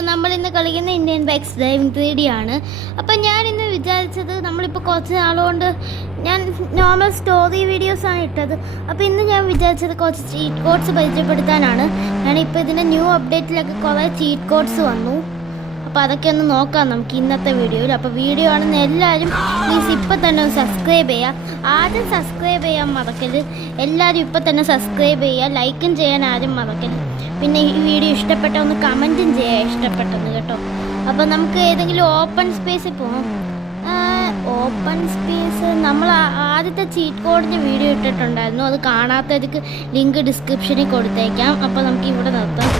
അപ്പം നമ്മൾ ഇന്ന് കളിക്കുന്ന ഇന്ത്യൻ ബൈക്സ് ഡ്രൈവിംഗ് 3D ആണ്. അപ്പം ഞാൻ ഇന്ന് വിചാരിച്ചത് നമ്മളിപ്പോൾ കുറച്ച് നാളുകൊണ്ട് ഞാൻ നോർമൽ സ്റ്റോറി വീഡിയോസാണ് ഇട്ടത്. അപ്പോൾ ഇന്ന് ഞാൻ വിചാരിച്ചത് കുറച്ച് ചീറ്റ് കോഡ്സ് പരിചയപ്പെടുത്താനാണ്. ഞാനിപ്പോൾ ഇതിൻ്റെ ന്യൂ അപ്ഡേറ്റിലൊക്കെ കുറേ ചീറ്റ് കോഡ്സ് വന്നു. അപ്പോൾ അതൊക്കെ ഒന്ന് നോക്കാം നമുക്ക് ഇന്നത്തെ വീഡിയോയിൽ. അപ്പോൾ വീഡിയോ ആണെന്ന് എല്ലാവരും പ്ലീസ് ഇപ്പം തന്നെ ഒന്ന് സബ്സ്ക്രൈബ് ചെയ്യുക. ആദ്യം സബ്സ്ക്രൈബ് ചെയ്യാൻ മറക്കരുത്. എല്ലാവരും ഇപ്പം തന്നെ സബ്സ്ക്രൈബ് ചെയ്യുക. ലൈക്കും ചെയ്യാൻ ആരും മറക്കരുത്. പിന്നെ ഈ വീഡിയോ ഇഷ്ടപ്പെട്ട ഒന്ന് കമൻറ്റും ചെയ്യുക ഇഷ്ടപ്പെട്ടെന്ന് കേട്ടോ. അപ്പോൾ നമുക്ക് ഏതെങ്കിലും ഓപ്പൺ സ്പേസിൽ പോകാം. ഓപ്പൺ സ്പേസ് നമ്മൾ ആദ്യത്തെ ചീറ്റ് കോഡിൻ്റെ വീഡിയോ ഇട്ടിട്ടുണ്ടായിരുന്നു. അത് കാണാത്തവർക്ക് ലിങ്ക് ഡിസ്ക്രിപ്ഷനിൽ കൊടുത്തേക്കാം. അപ്പോൾ നമുക്ക് ഇവിടെ നിർത്താം.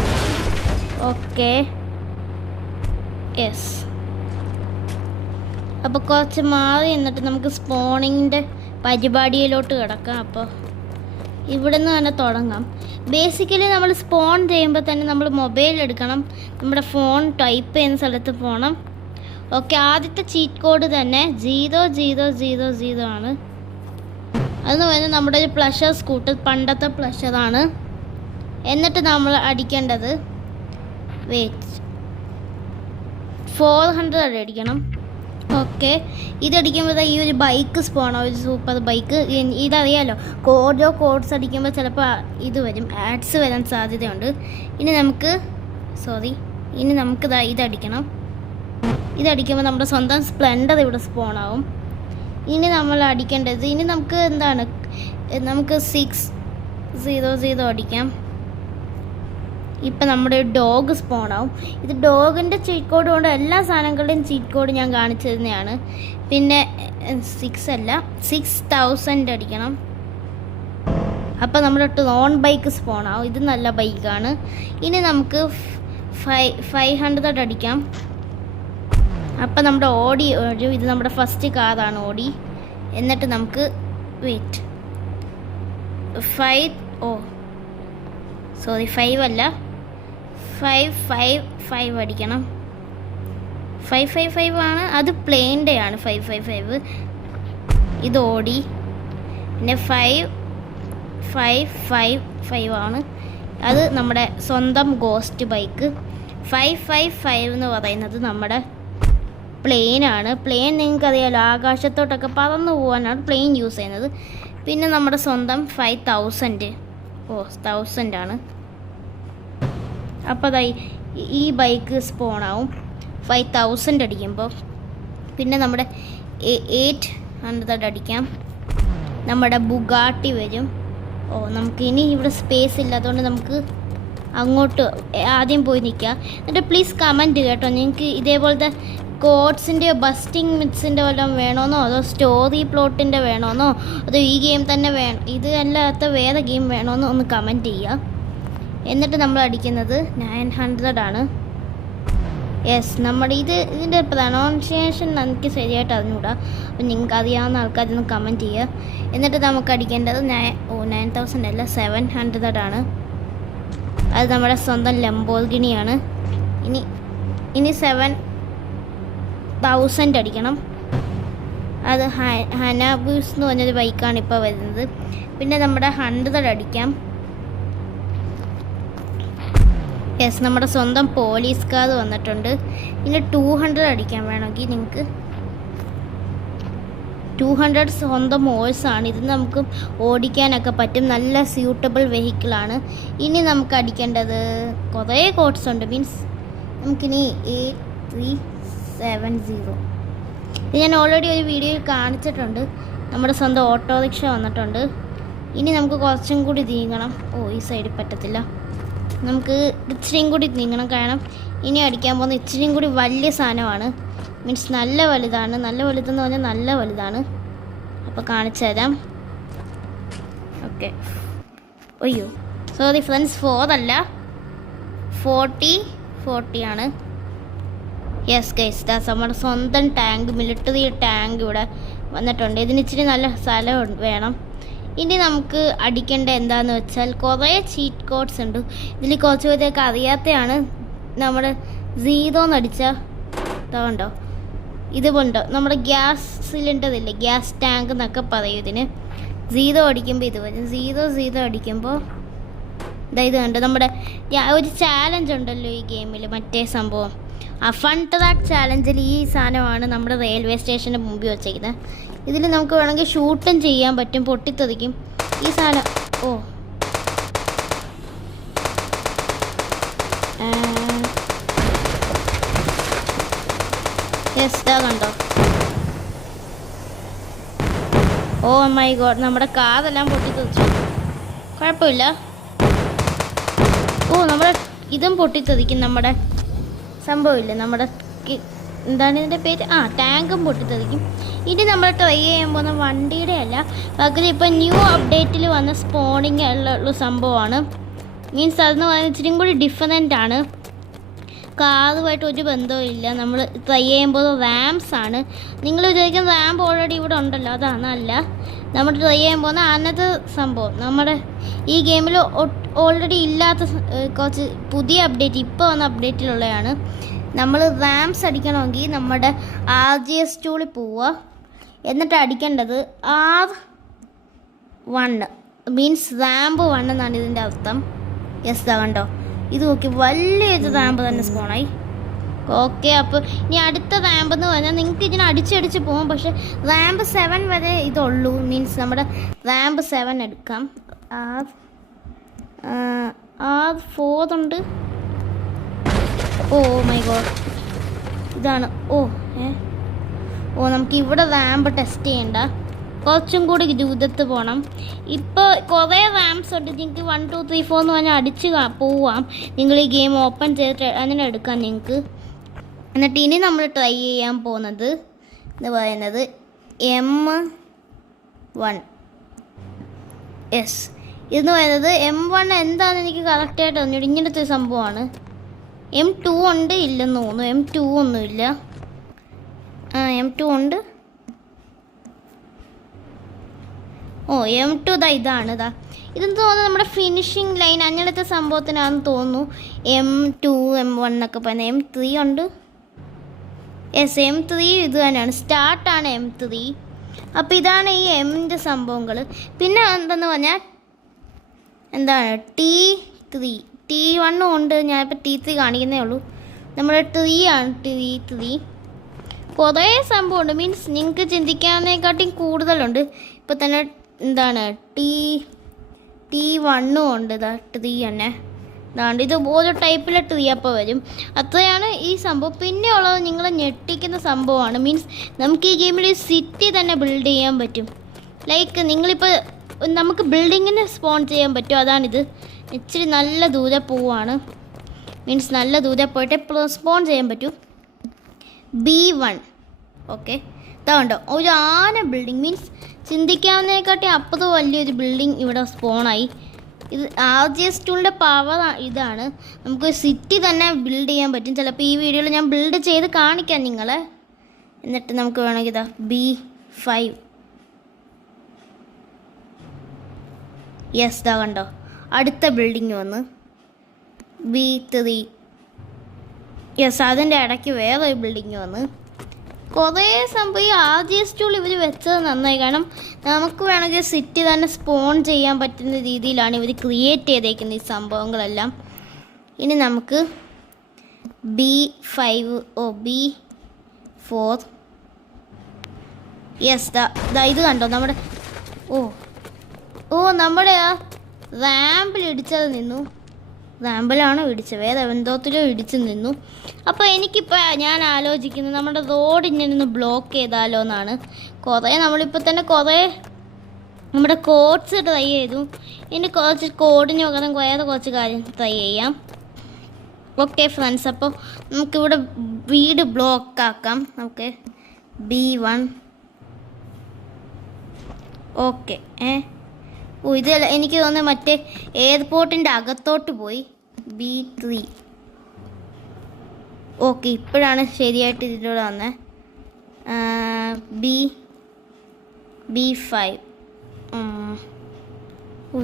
Okay, yes. അപ്പോൾ കുറച്ച് മാറി എന്നിട്ട് നമുക്ക് സ്പോണിങ്ങിൻ്റെ പരിപാടിയിലോട്ട് കിടക്കാം. അപ്പോൾ ഇവിടെ നിന്ന് തന്നെ തുടങ്ങാം. ബേസിക്കലി നമ്മൾ സ്പോൺ ചെയ്യുമ്പോൾ തന്നെ നമ്മൾ മൊബൈൽ എടുക്കണം, നമ്മുടെ ഫോൺ ടൈപ്പ് ചെയ്യുന്ന സ്ഥലത്ത് പോകണം. ഓക്കെ, ആദ്യത്തെ ചീറ്റ് കോഡ് തന്നെ 0000 ആണ്. അതെന്ന് പറഞ്ഞാൽ നമ്മുടെ ഒരു പ്ലഷർ സ്കൂട്ടർ, പണ്ടത്തെ പ്ലഷറാണ്. എന്നിട്ട് നമ്മൾ അടിക്കേണ്ടത് 400 അടിക്കണം. ഓക്കെ, ഇതടിക്കുമ്പോൾ ഈ ഒരു ബൈക്ക് സ്പോണോ, ഒരു സൂപ്പർ ബൈക്ക്. ഇതറിയാലോ, ഓരോ കോഡ്സ് അടിക്കുമ്പോൾ ചിലപ്പോൾ ഇത് വരും, ആഡ്സ് വരാൻ സാധ്യതയുണ്ട്. ഇനി നമുക്ക് ഇതടിക്കണം. ഇതടിക്കുമ്പോൾ നമ്മുടെ സ്വന്തം സ്പ്ലെൻഡർ ഇവിടെ സ്പോണാവും. ഇനി നമ്മൾ അടിക്കേണ്ടത്, ഇനി നമുക്ക് എന്താണ്, നമുക്ക് 600 അടിക്കാം. ഇപ്പം നമ്മുടെ ഡോഗ് സ്പോണാവും. ഇത് ഡോഗിൻ്റെ ചീറ്റ് കോഡ് കൊണ്ട് എല്ലാ സാധനങ്ങളുടെയും ചീറ്റ് കോഡ് ഞാൻ കാണിച്ചു തരുന്നതാണ്. പിന്നെ 6000 അടിക്കണം. അപ്പോൾ നമ്മുടെ ലോൺ ബൈക്ക് സ്പോണാവും. ഇത് നല്ല ബൈക്കാണ്. ഇനി നമുക്ക് 500 അടിക്കാം. അപ്പം നമ്മുടെ ഓടി ഇത് നമ്മുടെ ഫസ്റ്റ് കാറാണ് ഓടി. എന്നിട്ട് നമുക്ക് 5 അല്ല 555 അടിക്കണം. 555 ആണ്, അത് പ്ലെയിൻ്റെ ആണ് 555. ഇത് ഓടി. പിന്നെ 555 ആണ്, അത് നമ്മുടെ സ്വന്തം ഗോസ്റ്റ് ബൈക്ക്. 555 എന്ന് പറയുന്നത് നമ്മുടെ പ്ലെയിനാണ്. പ്ലെയിൻ നിങ്ങൾക്കറിയാമല്ലോ, ആകാശത്തോട്ടൊക്കെ പറന്നു പോകാനാണ് പ്ലെയിൻ യൂസ് ചെയ്യുന്നത്. പിന്നെ നമ്മുടെ സ്വന്തം 1000 ആണ്. അപ്പോൾ ഈ ബൈക്ക് സ്പോണാവും 5000 അടിക്കുമ്പോൾ. പിന്നെ നമ്മുടെ 800 അടിക്കാം. നമ്മുടെ ബുഗാട്ടി വരും. നമുക്ക് ഇനി ഇവിടെ സ്പേസ് ഇല്ല, അതുകൊണ്ട് നമുക്ക് അങ്ങോട്ട് ആദ്യം പോയി നിൽക്കാം. എന്നിട്ട് പ്ലീസ് കമൻറ്റ് കേട്ടോ, നിങ്ങൾക്ക് ഇതേപോലത്തെ കോഡ്സിൻ്റെയോ ബസ്റ്റിംഗ് മിത്സിൻ്റെ വല്ലതും വേണമെന്നോ, അതോ സ്റ്റോറി പ്ലോട്ടിൻ്റെ വേണമെന്നോ, അതോ ഈ ഗെയിം തന്നെ വേണം, ഇത് അല്ലാത്ത വേറെ ഗെയിം വേണമെന്നോ ഒന്ന് കമൻറ്റ് ചെയ്യുക. എന്നിട്ട് നമ്മൾ അടിക്കുന്നത് 900 ആണ്. യെസ്, നമ്മുടെ ഇതിൻ്റെ പ്രൊനൗൺസിയേഷൻ എനിക്ക് ശരിയായിട്ട് അറിഞ്ഞുകൂടാ. അപ്പം നിങ്ങൾക്ക് അറിയാവുന്ന ആൾക്കാരൊന്ന് കമൻറ്റ് ചെയ്യുക. എന്നിട്ട് നമുക്ക് അടിക്കേണ്ടത് 9000 അല്ല 700 ആണ്. അത് നമ്മുടെ സ്വന്തം ലംബോർഗിനിയാണ്. ഇനി 7000 അടിക്കണം. അത് ഹനാബൂസ് എന്ന് പറഞ്ഞൊരു ബൈക്കാണ് ഇപ്പോൾ വരുന്നത്. പിന്നെ നമ്മുടെ 100 അടിക്കാം. യെസ്, നമ്മുടെ സ്വന്തം പോലീസ് കാർ വന്നിട്ടുണ്ട്. ഇനി 200 അടിക്കാൻ വേണമെങ്കിൽ നിങ്ങൾക്ക് 200 സ്വന്തം ഹോഴ്സാണ്. ഇത് നമുക്ക് ഓടിക്കാനൊക്കെ പറ്റും, നല്ല സ്യൂട്ടബിൾ വെഹിക്കിളാണ്. ഇനി നമുക്ക് അടിക്കേണ്ടത് കുറേ കോഡ്സ് ഉണ്ട്. മീൻസ് നമുക്കിനി 8370. ഇത് ഞാൻ ഓൾറെഡി ഒരു വീഡിയോയിൽ കാണിച്ചിട്ടുണ്ട്. നമ്മുടെ സ്വന്തം ഓട്ടോറിക്ഷ വന്നിട്ടുണ്ട്. ഇനി നമുക്ക് കുറച്ചും കൂടി നീങ്ങണം. ഈ സൈഡിൽ പറ്റത്തില്ല, നമുക്ക് ഇച്ചിരിയും കൂടി നീങ്ങണം. കാരണം ഇനി അടിക്കാൻ പോകുന്ന ഇച്ചിരിയും കൂടി വലിയ സാധനമാണ്. മീൻസ് നല്ല വലുതാണ്. നല്ല വലുതെന്ന് പറഞ്ഞാൽ നല്ല വലുതാണ്. അപ്പോൾ കാണിച്ചു തരാം. ഓക്കെ, അയ്യോ സോറി ഫ്രണ്ട്സ്, 4 അല്ല 40 ആണ്. യെസ് ഗൈസ്, നമ്മുടെ സ്വന്തം ടാങ്ക്, മിലിറ്ററി ടാങ്ക് ഇവിടെ വന്നിട്ടുണ്ട്. ഇതിന് ഇച്ചിരി നല്ല സ്ഥലം വേണം. ഇനി നമുക്ക് അടിക്കേണ്ട എന്താണെന്ന് വെച്ചാൽ കുറേ ചീറ്റ് കോഡ്സ് ഉണ്ട്. ഇതിൽ കുറച്ച് പേരൊക്കെ അറിയാത്തതാണ്. നമ്മൾ 0 അടിച്ചാൽ ഇതുണ്ടോ, ഇതുകൊണ്ടോ നമ്മുടെ ഗ്യാസ് സിലിണ്ടർ ഇല്ലേ, ഗ്യാസ് ടാങ്ക് എന്നൊക്കെ പറയും ഇതിന്. 0 അടിക്കുമ്പോൾ ഇത് വരും. 00 അടിക്കുമ്പോൾ ഇത് കണ്ട് നമ്മുടെ ഒരു ചാലഞ്ച് ഉണ്ടല്ലോ ഈ ഗെയിമിൽ, മറ്റേ സംഭവം ആ ഫൺ ട്രാക്ക് ചാലഞ്ചിൽ ഈ സാധനമാണ് നമ്മുടെ റെയിൽവേ സ്റ്റേഷൻ്റെ മുമ്പിൽ വെച്ചേക്കുന്നത്. ഇതിൽ നമുക്ക് വേണമെങ്കിൽ ഷൂട്ടും ചെയ്യാൻ പറ്റും, പൊട്ടിത്തെറിക്കും ഈ സാധനം. ഓ കണ്ടോ? ഓ മൈ ഗോഡ്, നമ്മുടെ കാറെല്ലാം പൊട്ടിത്തെറിച്ചു. കുഴപ്പമില്ല. ഓ നമ്മുടെ ഇതും പൊട്ടിത്തെറിക്കും, നമ്മുടെ സംഭവമില്ല, നമ്മുടെ എന്താണ് ഇതിൻ്റെ പേര്, ടാങ്കും പൊട്ടിത്തെറിക്കും. ഇനി നമ്മൾ ട്രൈ ചെയ്യാൻ പോകുന്ന വണ്ടിയുടെ അല്ല, പകരം ഇപ്പം ന്യൂ അപ്ഡേറ്റിൽ വന്ന സ്പോണിങ് ഉള്ള സംഭവമാണ്. മീൻസ് അതെന്ന് പറയുന്നത് ഇച്ചിരി കൂടി ഡിഫറെൻ്റ് ആണ്, കാറുമായിട്ട് ഒരു ബന്ധവുമില്ല. നമ്മൾ ട്രൈ ചെയ്യുമ്പോൾ റാംസ് ആണ്. നിങ്ങൾ വിചാരിക്കുന്ന റാമ്പ് ഓൾറെഡി ഇവിടെ ഉണ്ടല്ലോ, അതാണല്ല. നമ്മൾ ട്രൈ ചെയ്യാൻ പോകുന്ന അനത് സംഭവം നമ്മുടെ ഈ ഗെയിമിൽ ഓൾറെഡി ഇല്ലാത്ത കുറച്ച് പുതിയ അപ്ഡേറ്റ്, ഇപ്പോൾ വന്ന അപ്ഡേറ്റിലുള്ളതാണ്. നമ്മൾ റാംസ് അടിക്കണമെങ്കിൽ നമ്മുടെ RGS ടൂളിൽ പോവുക, എന്നിട്ട് അടിക്കേണ്ടത് R1 മീൻസ് റാമ്പ് 1 എന്നാണ് ഇതിൻ്റെ അർത്ഥം. യെസ് കണ്ടോ, ഇത് നോക്കി വലിയൊരു റാമ്പ് തന്നെ സ്പോണായി. ഓക്കെ, അപ്പോൾ ഇനി അടുത്ത റാമ്പ് എന്ന് പറഞ്ഞാൽ നിങ്ങൾക്ക് ഇതിനെ അടിച്ചടിച്ച് പോകും, പക്ഷേ റാമ്പ് 7 വരെ ഇതുള്ളൂ. മീൻസ് നമ്മുടെ റാമ്പ് 7 എടുക്കാം. R4 ഉണ്ട്. ഓ മൈ ഗോഡ്, ഇതാണ്. നമുക്ക് ഇവിടെ റാമ്പ് ടെസ്റ്റ് ചെയ്യണ്ട, കുറച്ചും കൂടി ദൂരത്ത് പോകണം. ഇപ്പോൾ കുറേ റാംസ് ഉണ്ട്, നിങ്ങൾക്ക് 1 2 3 4 എന്ന് പറഞ്ഞാൽ അടിച്ച് പോവാം. നിങ്ങൾ ഈ ഗെയിം ഓപ്പൺ ചെയ്തിട്ട് അങ്ങനെ എടുക്കാം നിങ്ങൾക്ക്. എന്നിട്ട് ഇനി നമ്മൾ ട്രൈ ചെയ്യാൻ പോകുന്നത് എന്ന് പറയുന്നത് M1. യെസ്, ഇതെന്ന് പറയുന്നത് M1 എന്താണെന്ന് എനിക്ക് കറക്റ്റായിട്ട് അറിഞ്ഞൂടെ. ഇങ്ങനത്തെ ഒരു സംഭവമാണ്. M2 ഉണ്ട്, ഇല്ലെന്ന് തോന്നുന്നു. M2 ഒന്നുമില്ല. M2 ഉണ്ട്. M2 ഇതാണ്. ഇതെന്ന് തോന്നുന്നു നമ്മുടെ ഫിനിഷിങ് ലൈൻ അങ്ങനത്തെ സംഭവത്തിനാണെന്ന് തോന്നുന്നു. M2 M1 എന്നൊക്കെ പറയുന്നത്. M3 ഉണ്ട്. യെസ്, M3 ഇത് തന്നെയാണ്, സ്റ്റാർട്ടാണ് M3. അപ്പോൾ ഇതാണ് ഈ എമ്മിൻ്റെ സംഭവങ്ങൾ. പിന്നെ എന്തെന്ന് പറഞ്ഞാൽ എന്താണ് T1 ഉണ്ട്. ഞാനിപ്പോൾ T3 കാണിക്കുന്നേ ഉള്ളൂ. നമ്മുടെ 3 ആണ്, T3. കുറേ സംഭവമുണ്ട്. മീൻസ് നിങ്ങൾക്ക് ചിന്തിക്കാനേക്കാട്ടിയും കൂടുതലുണ്ട്. ഇപ്പോൾ തന്നെ എന്താണ് T1 ഉണ്ട്. 3 തന്നെ ഇതാണ്ട്. ഇത് ഓരോ ടൈപ്പിലെ ട്രീ അപ്പോൾ വരും. അത്രയാണ് ഈ സംഭവം. പിന്നെ ഉള്ളത് നിങ്ങളെ ഞെട്ടിക്കുന്ന സംഭവമാണ്. മീൻസ് നമുക്ക് ഈ ഗെയിമിൽ സിറ്റി തന്നെ ബിൽഡ് ചെയ്യാൻ പറ്റും. ലൈക്ക് നിങ്ങളിപ്പോൾ നമുക്ക് ബിൽഡിങ്ങിന് സ്പോൺ ചെയ്യാൻ പറ്റും. അതാണിത്. ഇച്ചിരി നല്ല ദൂരെ പോവാണ്. മീൻസ് നല്ല ദൂരെ പോയിട്ട് സ്പോൺ ചെയ്യാൻ പറ്റും. B1. ഓക്കെ, ഇതാണ്ടോ ഒരു ആന ബിൽഡിങ്. മീൻസ് ചിന്തിക്കാവുന്നതിനെക്കാട്ടി അപ്പുറം വലിയൊരു ബിൽഡിങ് ഇവിടെ സ്പോണായി. ഇത് RGS ടൂളിൻ്റെ പവർ ഇതാണ്. നമുക്ക് സിറ്റി തന്നെ ബിൽഡ് ചെയ്യാൻ പറ്റും. ചിലപ്പോൾ ഈ വീഡിയോയിൽ ഞാൻ ബിൽഡ് ചെയ്ത് കാണിക്കാം നിങ്ങളെ. എന്നിട്ട് നമുക്ക് വേണമെങ്കിൽ ഇതാ B5. യെസ്, കണ്ടോ അടുത്ത ബിൽഡിങ് വന്ന് B3. യെസ്, അതിൻ്റെ ഇടയ്ക്ക് വേറൊരു ബിൽഡിങ് വന്ന്. കുറേ സംഭവം ഈ RGS ടൂൾ ഇവർ വെച്ചത് നന്നായി. കാരണം നമുക്ക് വേണമെങ്കിൽ സിറ്റി തന്നെ സ്പോൺ ചെയ്യാൻ പറ്റുന്ന രീതിയിലാണ് ഇവർ ക്രിയേറ്റ് ചെയ്തേക്കുന്നത് ഈ സംഭവങ്ങളെല്ലാം. ഇനി നമുക്ക് B5 B4. യെസ്, ഇത് കണ്ടോ നമ്മുടെ നമ്മുടെ ആ റാമ്പിൽ ഇടിച്ചത് നിന്നു. റാമ്പിലാണോ ഇടിച്ചത്, വേറെ എന്തോത്തിലോ ഇടിച്ച് നിന്നു. അപ്പോൾ എനിക്കിപ്പോൾ ഞാൻ ആലോചിക്കുന്നത് നമ്മുടെ റോഡ് ഇങ്ങനെ ഒന്ന് ബ്ലോക്ക് ചെയ്താലോ എന്നാണ്. നമ്മളിപ്പോൾ തന്നെ കുറേ നമ്മുടെ കോഡ്സ് ട്രൈ ചെയ്തു. ഇനി കുറച്ച് കോഡിന് പകരം കുറച്ച് കാര്യം ട്രൈ ചെയ്യാം. ഓക്കെ ഫ്രണ്ട്സ്, അപ്പോൾ നമുക്കിവിടെ വീട് ബ്ലോക്ക് ആക്കാം. നമുക്ക് B1. ഓക്കെ. ഇത് എനിക്ക് തോന്നുന്നു മറ്റേ എയർപോർട്ടിൻ്റെ അകത്തോട്ട് പോയി. B3. ഓക്കെ, ഇപ്പോഴാണ് ശരിയായിട്ട് ഇതിലൂടെ വന്നത്. B5.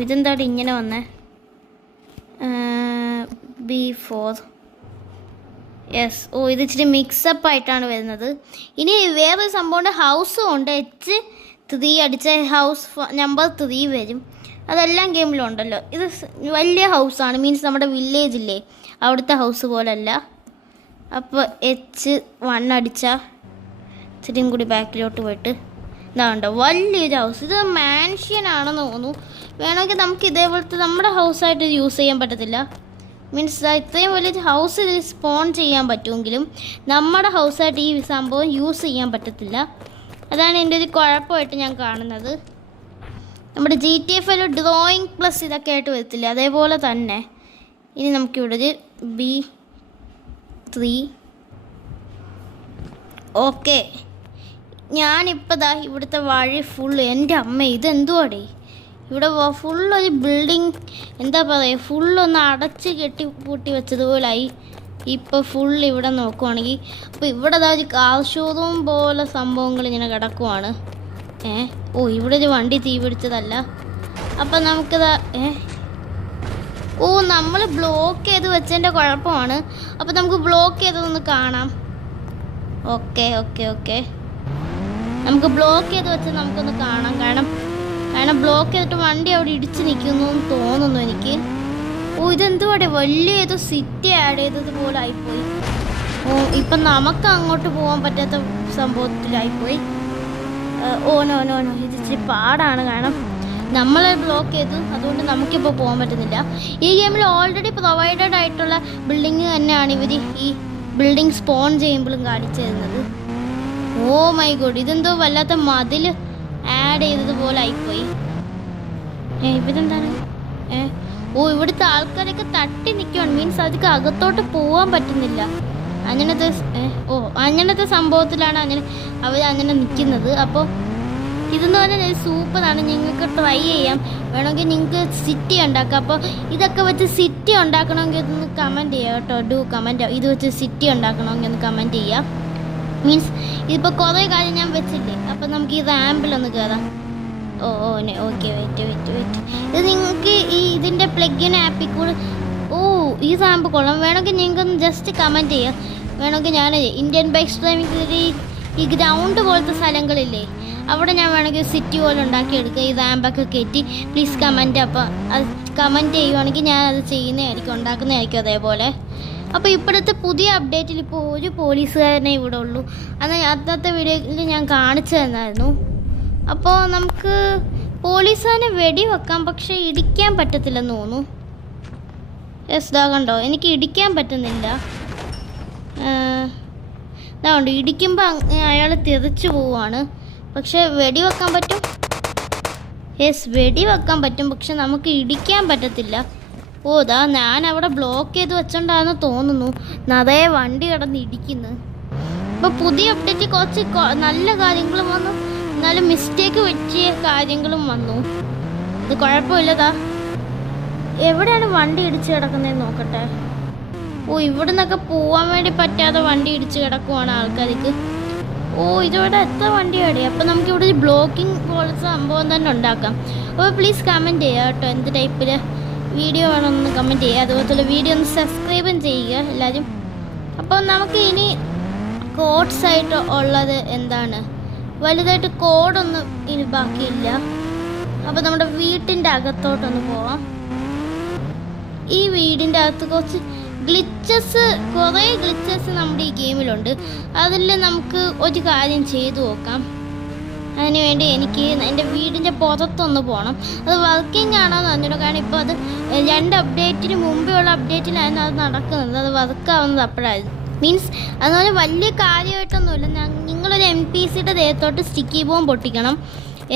ഇതെന്താണ് ഇങ്ങനെ വന്നേ? B4. യെസ്, ഇത് ഇച്ചിരി മിക്സപ്പ് ആയിട്ടാണ് വരുന്നത്. ഇനി വേറൊരു സംഭവമുണ്ട്, ഹൗസും ഉണ്ട്. H3 അടിച്ച ഹൗസ് നമ്പർ 3 വരും. അതെല്ലാം ഗെയിമിലും ഉണ്ടല്ലോ. ഇത് വലിയ ഹൗസാണ്, മീൻസ് നമ്മുടെ വില്ലേജില്ലേ അവിടുത്തെ ഹൗസ് പോലല്ല. അപ്പോൾ H1 അടിച്ചാൽ ഇച്ചിരിയും കൂടി ബാക്കിലോട്ട് പോയിട്ട് ഇതാണ്ടോ വലിയൊരു ഹൗസ്. ഇത് മാൻഷൻ ആണെന്ന് തോന്നുന്നു. വേണമെങ്കിൽ നമുക്ക് ഇതേപോലത്തെ നമ്മുടെ ഹൗസായിട്ട് യൂസ് ചെയ്യാൻ പറ്റത്തില്ല. മീൻസ് ഇത്രയും വലിയൊരു ഹൗസ് ഇതിൽ സ്പോൺ ചെയ്യാൻ പറ്റുമെങ്കിലും നമ്മുടെ ഹൗസായിട്ട് ഈ സംഭവം യൂസ് ചെയ്യാൻ പറ്റത്തില്ല. അതാണ് എൻ്റെ ഒരു കുഴപ്പമായിട്ട് ഞാൻ കാണുന്നത്. നമ്മുടെ GTA ഡ്രോയിങ് പ്ലസ് ഇതൊക്കെ ആയിട്ട് വരത്തില്ല, അതേപോലെ തന്നെ. ഇനി നമുക്കിവിടെ ഒരു B3. ഓക്കെ, ഞാനിപ്പോൾ ദാ ഇവിടുത്തെ വഴി ഫുള്ള്, എൻ്റെ അമ്മ ഇതെന്തുവാടേ, ഇവിടെ ഫുള്ളൊരു ബിൽഡിങ് എന്താ പറയുക, ഫുള്ളൊന്ന് അടച്ച് കെട്ടി പൂട്ടി വെച്ചതുപോലായി. ഇപ്പോൾ ഫുള്ള് ഇവിടെ നോക്കുവാണെങ്കിൽ അപ്പോൾ ഇവിടെ ദാ ഒരു കാർ ഷോറൂം പോലെ സംഭവങ്ങൾ ഇങ്ങനെ കിടക്കുവാണ്. ഇവിടെ ഒരു വണ്ടി തീ പിടിച്ചതല്ല. അപ്പം നമുക്കിതാ നമ്മൾ ബ്ലോക്ക് ചെയ്ത് വെച്ചതിൻ്റെ കുഴപ്പമാണ്. അപ്പോൾ നമുക്ക് ബ്ലോക്ക് ചെയ്തതൊന്ന് കാണാം. ഓക്കെ ഓക്കെ ഓക്കെ, നമുക്ക് ബ്ലോക്ക് ചെയ്ത് വെച്ച് നമുക്കൊന്ന് കാണാം. കാരണം ബ്ലോക്ക് ചെയ്തിട്ട് വണ്ടി അവിടെ ഇടിച്ച് നിൽക്കുന്നു എന്ന് തോന്നുന്നു എനിക്ക്. ഇതെന്തുവാടെ, വലിയ ഏതോ സിറ്റി ആഡ് ചെയ്തതുപോലെ ആയിപ്പോയി. ഇപ്പം നമുക്ക് അങ്ങോട്ട് പോകാൻ പറ്റാത്ത സംഭവത്തിലായിപ്പോയി. നോ നോ നോ, ഇത് ഇച്ചിരി പാടാണ്. കാരണം നമ്മൾ ബ്ലോക്ക് ചെയ്തു, അതുകൊണ്ട് നമുക്കിപ്പോൾ പോകാൻ പറ്റുന്നില്ല. ഈ ഗെയിമിൽ ഓൾറെഡി പ്രൊവൈഡഡ് ആയിട്ടുള്ള ബിൽഡിങ് തന്നെയാണ് ഇവർ ഈ ബിൽഡിങ് സ്പോൺ ചെയ്യുമ്പോഴും കാണിച്ചു തരുന്നത്. മൈ ഗോഡ്, ഇതെന്തോ വല്ലാത്ത മതിൽ ആഡ് ചെയ്തതുപോലെ ആയിപ്പോയി. ഇവരെന്താണ് ഇവിടുത്തെ ആൾക്കാരൊക്കെ തട്ടി നിൽക്കുകയാണ്. മീൻസ് അതൊക്കെ അകത്തോട്ട് പോകാൻ പറ്റുന്നില്ല. അങ്ങനത്തെ സംഭവത്തിലാണ് അവർ നിൽക്കുന്നത്. അപ്പോൾ ഇതെന്ന് പറഞ്ഞാൽ സൂപ്പറാണ്, നിങ്ങൾക്ക് ട്രൈ ചെയ്യാം. വേണമെങ്കിൽ നിങ്ങൾക്ക് സിറ്റി ഉണ്ടാക്കാം. അപ്പോൾ ഇതൊക്കെ വെച്ച് സിറ്റി ഉണ്ടാക്കണമെങ്കിൽ ഒന്ന് കമൻറ്റ് ചെയ്യാം കേട്ടോ. കമൻറ്റ് ഇത് വെച്ച് സിറ്റി ഉണ്ടാക്കണമെങ്കിൽ ഒന്ന് കമൻറ്റ് ചെയ്യാം. മീൻസ് ഇതിപ്പോൾ കുറേ കാര്യം ഞാൻ വെച്ചില്ലേ. അപ്പം നമുക്ക് ഈ റാമ്പിലൊന്ന് കയറാം. Okay, wait. ഇത് നിങ്ങൾക്ക് ഇതിൻ്റെ പ്ലഗിൻ ആപ്പിൽ കൂടെ ഈ റാമ്പ് കൊള്ളാം. വേണമെങ്കിൽ നിങ്ങൾക്കൊന്ന് ജസ്റ്റ് കമൻറ്റ് ചെയ്യാം. വേണമെങ്കിൽ ഞാൻ ഇന്ത്യൻ ബൈക്സ് ഡ്രൈവിംഗ് ഈ ഗ്രൗണ്ട് പോലത്തെ സ്ഥലങ്ങളില്ലേ അവിടെ ഞാൻ വേണമെങ്കിൽ സിറ്റി പോലെ ഉണ്ടാക്കിയെടുക്കുക. ഈ റാമ്പൊക്കെ കയറ്റി പ്ലീസ് കമൻറ്റ്. അപ്പോൾ അത് കമൻറ്റ് ചെയ്യുവാണെങ്കിൽ ഞാൻ അത് ചെയ്യുന്നതായിരിക്കും, ഉണ്ടാക്കുന്നതായിരിക്കും അതേപോലെ. അപ്പോൾ ഇപ്പോഴത്തെ പുതിയ അപ്ഡേറ്റിൽ ഇപ്പോൾ ഒരു പോലീസുകാരനെ ഇവിടെ ഉള്ളൂ. അന്നത്തെ വീഡിയോയിൽ ഞാൻ കാണിച്ചു തന്നായിരുന്നു. അപ്പോൾ നമുക്ക് പോലീസുകാരനെ വെടി വെക്കാം, പക്ഷേ ഇടിക്കാൻ പറ്റത്തില്ലെന്ന് തോന്നുന്നു. കണ്ടോ, എനിക്ക് ഇടിക്കാൻ പറ്റുന്നില്ല. അതുകൊണ്ട് ഇടിക്കുമ്പോൾ അയാൾ തിരിച്ചു പോവുകയാണ്. പക്ഷെ വെടി വെക്കാൻ പറ്റും. വെടി വെക്കാൻ പറ്റും, പക്ഷെ നമുക്ക് ഇടിക്കാൻ പറ്റത്തില്ല. ഞാൻ അവിടെ ബ്ലോക്ക് ചെയ്ത് വെച്ചോണ്ടാന്ന് തോന്നുന്നു നിറയെ വണ്ടി കിടന്ന് ഇടിക്കുന്നു. അപ്പോൾ പുതിയ അപ്ഡേറ്റ് കുറച്ച് നല്ല കാര്യങ്ങളും വന്നു, എന്നാലും മിസ്റ്റേക്ക് പറ്റിയ കാര്യങ്ങളും വന്നു. ഇത് കുഴപ്പമില്ലതാ. എവിടെയാണ് വണ്ടി ഇടിച്ച് കിടക്കുന്നതെന്ന് നോക്കട്ടെ. ഇവിടെ നിന്നൊക്കെ പോവാൻ വേണ്ടി പറ്റാതെ വണ്ടി ഇടിച്ച് കിടക്കുവാണ് ആൾക്കാർക്ക്. ഇതിവിടെ എത്ര വണ്ടിയാണ്. അപ്പോൾ നമുക്കിവിടെ ഒരു ബ്ലോക്കിംഗ് പോലത്തെ സംഭവം തന്നെ ഉണ്ടാക്കാം. അപ്പോൾ പ്ലീസ് കമൻറ്റ് ചെയ്യുക കേട്ടോ, എന്ത് ടൈപ്പിൽ വീഡിയോ വേണമെന്ന് കമൻറ്റ് ചെയ്യുക. അതുപോലെ വീഡിയോ ഒന്ന് സബ്സ്ക്രൈബും ചെയ്യുക എല്ലാവരും. അപ്പോൾ നമുക്ക് ഇനി കോഡ്സ് ആയിട്ട് ഉള്ളത് എന്താണ്, വലുതായിട്ട് കോഡൊന്നും ഇനി ബാക്കിയില്ല. അപ്പോൾ നമ്മുടെ വീട്ടിൻ്റെ അകത്തോട്ടൊന്ന് പോവാം. ഈ വീടിൻ്റെ അകത്ത് കുറച്ച് കുറേ ഗ്ലിച്ചസ് നമ്മുടെ ഈ ഗെയിമിലുണ്ട്. അതിൽ നമുക്ക് ഒരു കാര്യം ചെയ്തു നോക്കാം. അതിനുവേണ്ടി എനിക്ക് എൻ്റെ വീടിൻ്റെ പുറത്തൊന്ന് പോകണം. അത് വർക്കിംഗ് ആണോ എന്ന് അറിഞ്ഞിട്ട്, കാരണം ഇപ്പോൾ അത് 2 അപ്ഡേറ്റിന് മുമ്പേ ഉള്ള അപ്ഡേറ്റിലായിരുന്നു അത് നടക്കുന്നത്. അത് വർക്കാവുന്നത് അപ്പോഴായിരുന്നു. മീൻസ് അതുപോലെ വലിയ കാര്യമായിട്ടൊന്നുമില്ല. നിങ്ങളൊരു NPCയുടെ ദേഹത്തോട്ട് സ്റ്റിക്കി ബോംബ് പൊട്ടിക്കണം.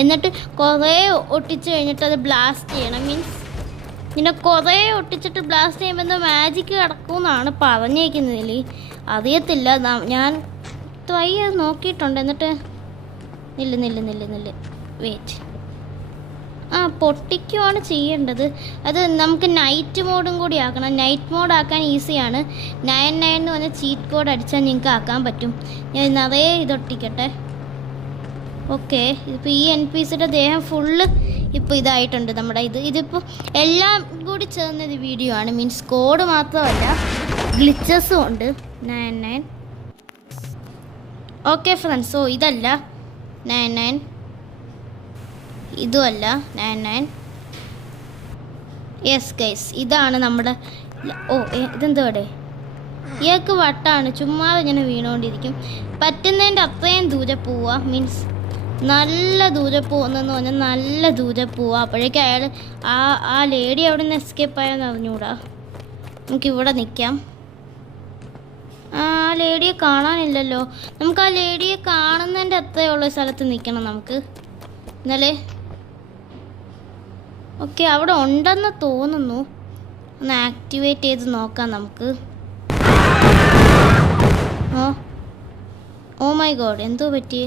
എന്നിട്ട് കുറേ ഒട്ടിച്ച് കഴിഞ്ഞിട്ട് അത് ബ്ലാസ്റ്റ് ചെയ്യണം. മീൻസ് ഇങ്ങനെ കുറേ ഒട്ടിച്ചിട്ട് ബ്ലാസ്റ്റ് ചെയ്യുമ്പോൾ എന്തോ മാജിക്ക് കിടക്കുമെന്നാണ് പറഞ്ഞേക്കുന്നതിൽ. അറിയത്തില്ല, ഞാൻ ട്രൈ ചെയ്ത് നോക്കിയിട്ടുണ്ട്. എന്നിട്ട് നില്ല് വെയിറ്റ്. പൊട്ടിക്കുവാണ് ചെയ്യേണ്ടത്. അത് നമുക്ക് നൈറ്റ് മോഡും കൂടി ആക്കണം. നൈറ്റ് മോഡ് ആക്കാൻ ഈസിയാണ്. 99 എന്ന് പറഞ്ഞ ചീറ്റ് കോഡ് അടിച്ചാൽ നിങ്ങൾക്ക് ആക്കാൻ പറ്റും. ഞാൻ നിറയെ ഇതൊട്ടിക്കട്ടെ. ഓക്കെ, ഇതിപ്പോൾ ഈ NPCയുടെ ദേഹം ഫുള്ള് ഇപ്പോൾ ഇതായിട്ടുണ്ട്. നമ്മുടെ ഇതിപ്പോൾ എല്ലാം കൂടി ചേർന്നൊരു വീഡിയോ ആണ്. മീൻസ് കോഡ് മാത്രമല്ല, ഗ്ലിച്ചസും ഉണ്ട്. 99. ഓക്കെ ഫ്രണ്ട്സ്, ഇതല്ല 99, ഇതുമല്ല 99. യെസ് ഗൈസ്, ഇതാണ് നമ്മുടെ ഇതെന്താ ഇവിടെ? ഇയാൾക്ക് വട്ടാണ്, ചുമ്മാ ഇങ്ങനെ വീണുകൊണ്ടിരിക്കും. പറ്റുന്നതിൻ്റെ അത്രയും ദൂരെ പോവുക, മീൻസ് നല്ല ദൂരെ പോകുന്നതെന്ന് പറഞ്ഞാൽ നല്ല ദൂരെ പോവുക. അപ്പോഴേക്കും അയാൾ ആ ലേഡി അവിടെ നിന്ന് എസ്കേപ്പ് ആയെന്ന് അറിഞ്ഞൂടാ. നമുക്കിവിടെ നിൽക്കാം. ആ ലേഡിയെ കാണാനില്ലല്ലോ. നമുക്ക് ആ ലേഡിയെ കാണുന്നതിൻ്റെ അത്രയുള്ള സ്ഥലത്ത് നിൽക്കണം നമുക്ക്. ഇന്നലെ ഓക്കെ, അവിടെ ഉണ്ടെന്ന് തോന്നുന്നു. ഒന്ന് ആക്ടിവേറ്റ് ചെയ്ത് നോക്കാം നമുക്ക്. ഓ മൈ ഗോഡ്, എന്തോ പറ്റി?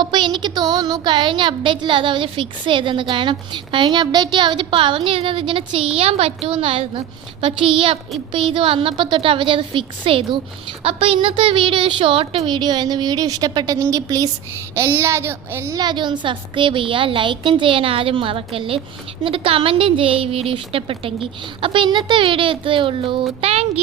അപ്പോൾ എനിക്ക് തോന്നുന്നു കഴിഞ്ഞ അപ്ഡേറ്റിൽ അത് അവർ ഫിക്സ് ചെയ്തെന്ന്. കാരണം കഴിഞ്ഞ അപ്ഡേറ്റിൽ അവർ പറഞ്ഞിരുന്നത് ഇങ്ങനെ ചെയ്യാൻ പറ്റുമെന്നായിരുന്നു. പക്ഷേ ഇപ്പോൾ ഇത് വന്നപ്പോൾ തൊട്ട് അവരത് ഫിക്സ് ചെയ്തു. അപ്പോൾ ഇന്നത്തെ വീഡിയോ ഷോർട്ട് വീഡിയോ ആയിരുന്നു. വീഡിയോ ഇഷ്ടപ്പെട്ടെങ്കിൽ പ്ലീസ് എല്ലാവരും ഒന്ന് സബ്സ്ക്രൈബ് ചെയ്യുക, ലൈക്കും ചെയ്യാൻ ആരും മറക്കല്ലേ, എന്നിട്ട് കമൻറ്റും ചെയ്യുക ഈ വീഡിയോ ഇഷ്ടപ്പെട്ടെങ്കിൽ. അപ്പോൾ ഇന്നത്തെ വീഡിയോ ഇത്രയേ ഉള്ളൂ. താങ്ക്